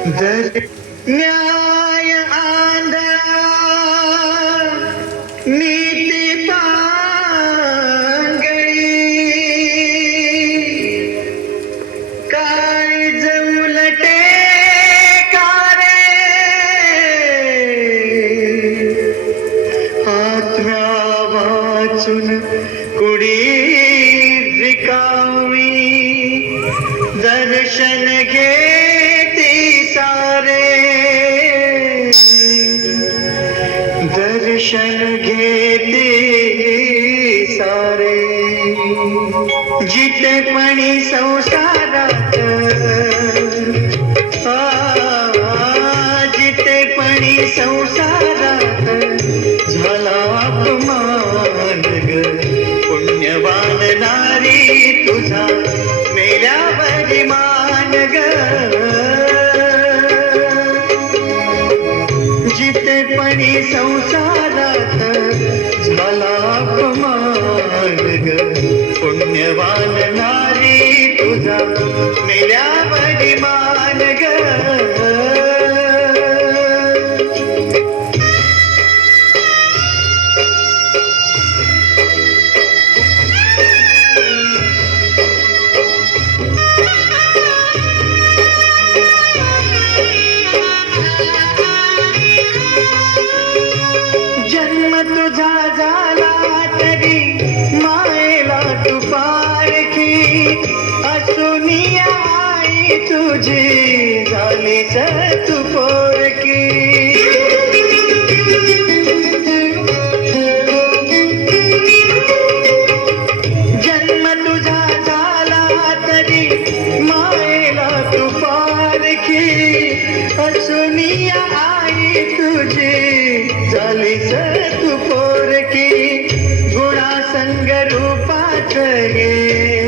जर न्याय आंधळा नीती पांगळी काळीज उलटे कारे आत्म्या वाचून कुडी रिकामी दर्शन घेती सारे दर्शन घेते सारे जितेपणी संसारात जितेपणी संसारात झाला अपमान ग पुण्यवान नारी तुझा मेल्यावरी मान ग जितेपणी संसारात झाला अपमान ग पुण्यवान नारी तुझा मेल्यावरी मान ग तुझा झाला तरी मायला तू पारखी असुनी आई तुझी झालीच तू पोरकी जन्म तुझा झाला तरी मायला तू पारखी असुनी आई तुझी झालीच तू पोरकी गुणा संग रूपात गे